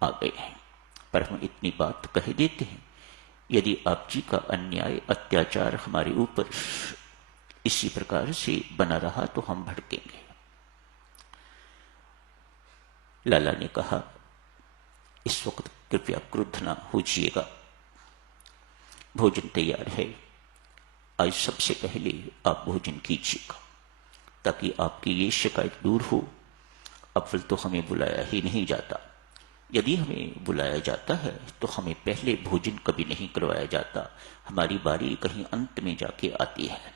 आ गए हैं। पर हम इतनी बात कह देते हैं, यदि आप जी का अन्याय अत्याचार हमारे ऊपर इसी प्रकार से बना रहा तो हम भड़केंगे। लाला ने कहा, इस वक्त कृपया क्रुद्ध ना होजिएगा, भोजन तैयार है, आज सबसे पहले आप भोजन कीजिएगा ताकि आपकी ये शिकायत दूर हो। अव्वल तो हमें बुलाया ही नहीं जाता, यदि हमें बुलाया जाता है तो हमें पहले भोजन कभी नहीं करवाया जाता, हमारी बारी कहीं अंत में जाके आती है।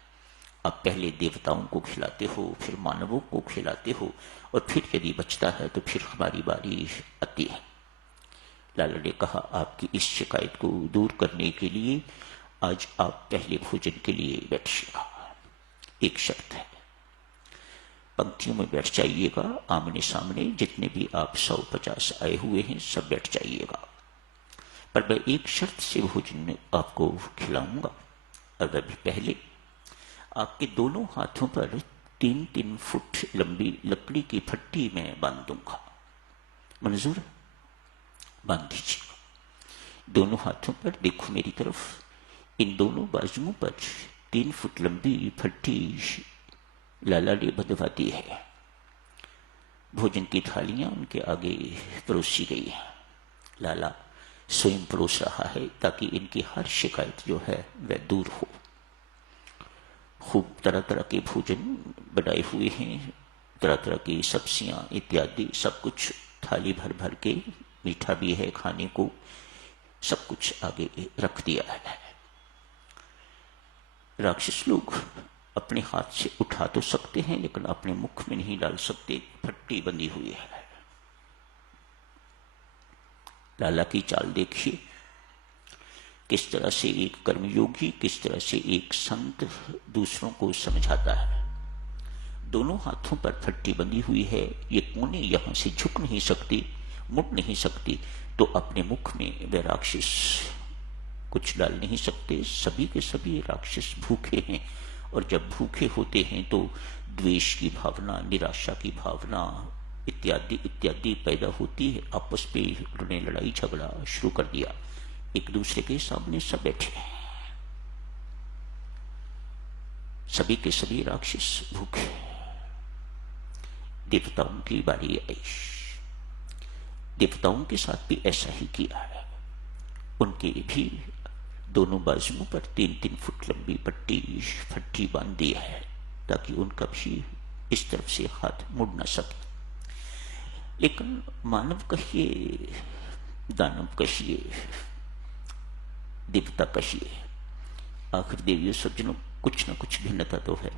आप पहले देवताओं को खिलाते हो, फिर मानवों को खिलाते हो, और फिर यदि बचता है तो फिर हमारी बारी आती है। लाला ने कहा, आपकी इस शिकायत को दूर करने के लिए आज आप पहले भोजन के लिए बैठिएगा। एक शर्त है, पंक्तियों में बैठ जाइएगा, आमने सामने जितने भी आप 150 आए हुए हैं सब बैठ जाइएगा। पर मैं एक शर्त से भोजन आपको खिलाऊंगा। अगर भी पहले आपके दोनों हाथों पर 3-3 फुट लंबी लकड़ी की फट्टी में बांध दूंगा। मंजूर? बांध दीजिएगा दोनों हाथों पर। देखो मेरी तरफ, इन दोनों बाजुओं पर 3 फुट लंबी फट्टी लाला ने बंधवा दी है। भोजन की थालियां उनके आगे परोसी गई है। लाला स्वयं परोस रहा है ताकि इनकी हर शिकायत जो है वह दूर हो। खूब तरह तरह के भोजन बनाए हुए हैं, तरह तरह की सब्जियां इत्यादि सब कुछ थाली भर भर के, मीठा भी है खाने को, सब कुछ आगे रख दिया है। राक्षस लोग अपने हाथ से उठा तो सकते हैं लेकिन अपने मुख में नहीं डाल सकते, फट्टी बंधी हुई है। लाला की चाल देखिए, किस तरह से एक कर्मयोगी, किस तरह से एक संत दूसरों को समझाता है। दोनों हाथों पर फट्टी बंधी हुई है, ये कोने यहां से झुक नहीं सकती, मुड़ नहीं सकती, तो अपने मुख में वे राक्षस कुछ डाल नहीं सकते। सभी के सभी राक्षस भूखे हैं, और जब भूखे होते हैं तो द्वेष की भावना, निराशा की भावना इत्यादि इत्यादि पैदा होती है। आपस में उन्होंने लड़ाई झगड़ा शुरू कर दिया। एक दूसरे के सामने सब बैठे हैं, सभी के सभी राक्षस भूखे। देवताओं की बारी आई। देवताओं के साथ भी ऐसा ही किया है। उनके भी दोनों बाजुओं पर 3-3 फुट लंबी फट्टी बांध दी है ताकि उनका भी इस तरफ से हाथ मुड़ न सके। लेकिन मानव कहिए, दानव कहिए, देवता कहिए, आखिर देवियों सज्जनों कुछ न कुछ भिन्नता तो है।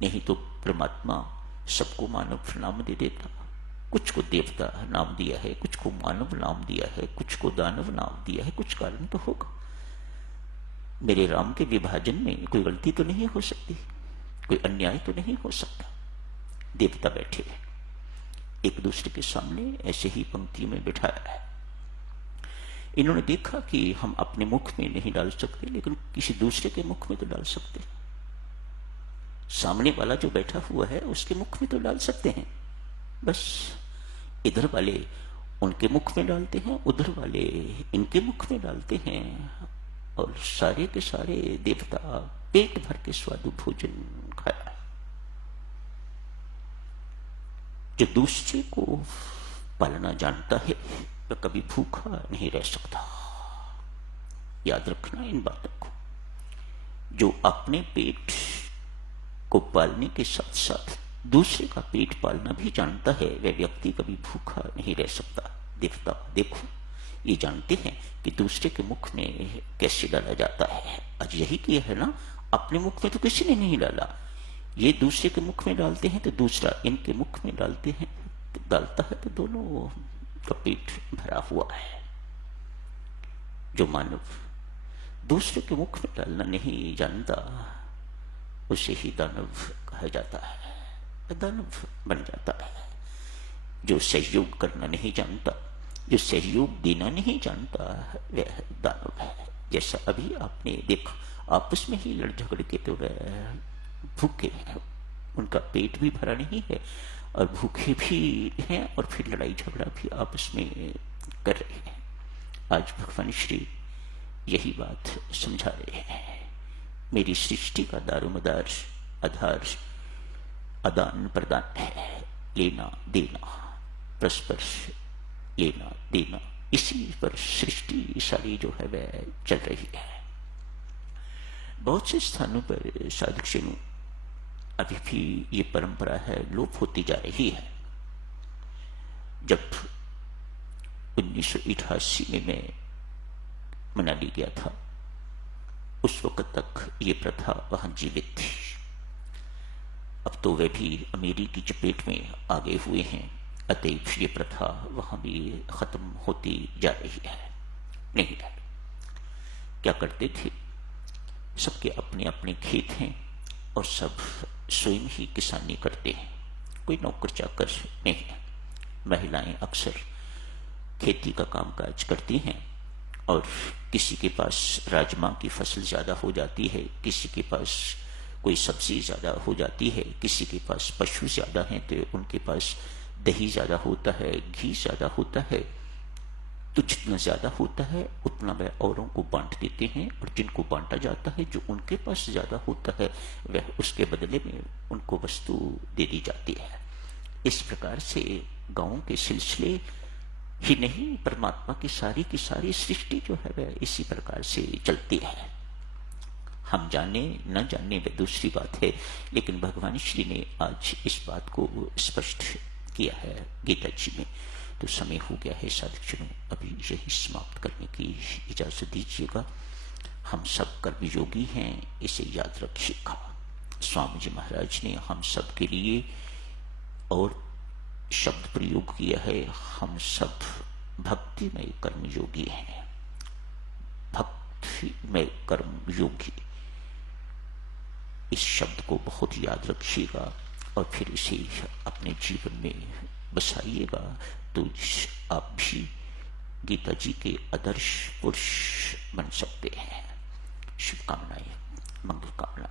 नहीं तो परमात्मा सबको मानव नाम दे देता। कुछ को देवता नाम दिया है, कुछ को मानव नाम दिया है, कुछ को दानव नाम दिया है, कुछ कारण तो होगा। मेरे राम के विभाजन में कोई गलती तो नहीं हो सकती, कोई अन्याय तो नहीं हो सकता। देवता बैठे एक दूसरे के सामने ऐसे ही पंक्ति में बिठाया है। इन्होंने देखा कि हम अपने मुख में नहीं डाल सकते, लेकिन किसी दूसरे के मुख में तो डाल सकते हैं। सामने वाला जो बैठा हुआ है उसके मुख में तो डाल सकते हैं। बस इधर वाले उनके मुख में डालते हैं, उधर वाले इनके मुख में डालते हैं, और सारे के सारे देवता पेट भर के स्वादु भोजन खाया। जो दूसरे को पालना जानता है वह कभी भूखा नहीं रह सकता। याद रखना इन बातों को। जो अपने पेट को पालने के साथ साथ दूसरे का पेट पालना भी जानता है वह व्यक्ति कभी भूखा नहीं रह सकता। देवता देखो ये जानते हैं कि दूसरे के मुख में कैसे डाला जाता है। आज यही किया है ना, अपने मुख में तो किसी ने नहीं डाला, ये दूसरे के मुख में डालते हैं तो दूसरा इनके मुख में डालते हैं, तो डालता है तो दोनों का पेट भरा हुआ है। जो मानव दूसरे के मुख में डालना नहीं जानता उसे ही दानव कहा जाता है, दानव बन जाता है। जो सहयोग करना नहीं जानता, जो सहयोग देना नहीं जानता, वह दानव है। जैसा अभी आपने देखा, आपस में ही लड़ झगड़ के तो वह भूखे हैं, उनका पेट भी भरा नहीं है और भूखे भी हैं और फिर लड़ाई झगड़ा भी आपस में कर रहे हैं। आज भगवान श्री यही बात समझा रहे हैं। मेरी सृष्टि का दारोमदार आधार आदान प्रदान है, लेना देना, परस्पर लेना देना। इसी पर सृष्टि सारी जो है वह चल रही है। बहुत से स्थानों पर साधुजनों अभी भी ये परंपरा है लोप होती जा रही है। जब 1988 में मैं मनाली गया था, उस वक्त तक ये प्रथा वहां जीवित थी। अब तो वे भी अमेरिकी चपेट में आगे हुए हैं, अतएव ये प्रथा वहां भी खत्म होती जा रही है। नहीं है, क्या करते थे, सबके अपने अपने खेत हैं और सब स्वयं ही किसानी करते हैं, कोई नौकर चाकर नहीं है। महिलाएं अक्सर खेती का कामकाज करती हैं और किसी के पास राजमा की फसल ज्यादा हो जाती है, किसी के पास कोई सब्जी ज्यादा हो जाती है, किसी के पास पशु ज्यादा हैं तो उनके पास दही ज्यादा होता है, घी ज्यादा होता है। तो जितना ज्यादा होता है उतना वह औरों को बांट देते हैं और जिनको बांटा जाता है, जो उनके पास ज्यादा होता है, वह उसके बदले में उनको वस्तु दे दी जाती है। इस प्रकार से गांवों के सिलसिले ही नहीं, परमात्मा की सारी सृष्टि जो है वह इसी प्रकार से चलती है। हम जाने न जाने वह दूसरी बात है, लेकिन भगवान श्री ने आज इस बात को स्पष्ट किया है गीता जी में। तो समय हो गया है साधुजनों, अभी यही समाप्त करने की इजाजत दीजिएगा। हम सब कर्मयोगी हैं, इसे याद रखिएगा। स्वामी जी महाराज ने हम सब के लिए और शब्द प्रयोग किया है, हम सब भक्तिमय कर्मयोगी हैं। भक्तिमय कर्मयोगी, इस शब्द को बहुत याद रखिएगा और फिर इसे अपने जीवन में बसाइएगा, तो आप भी गीता जी के आदर्श पुरुष बन सकते हैं। शुभकामनाएं, मंगल कामना।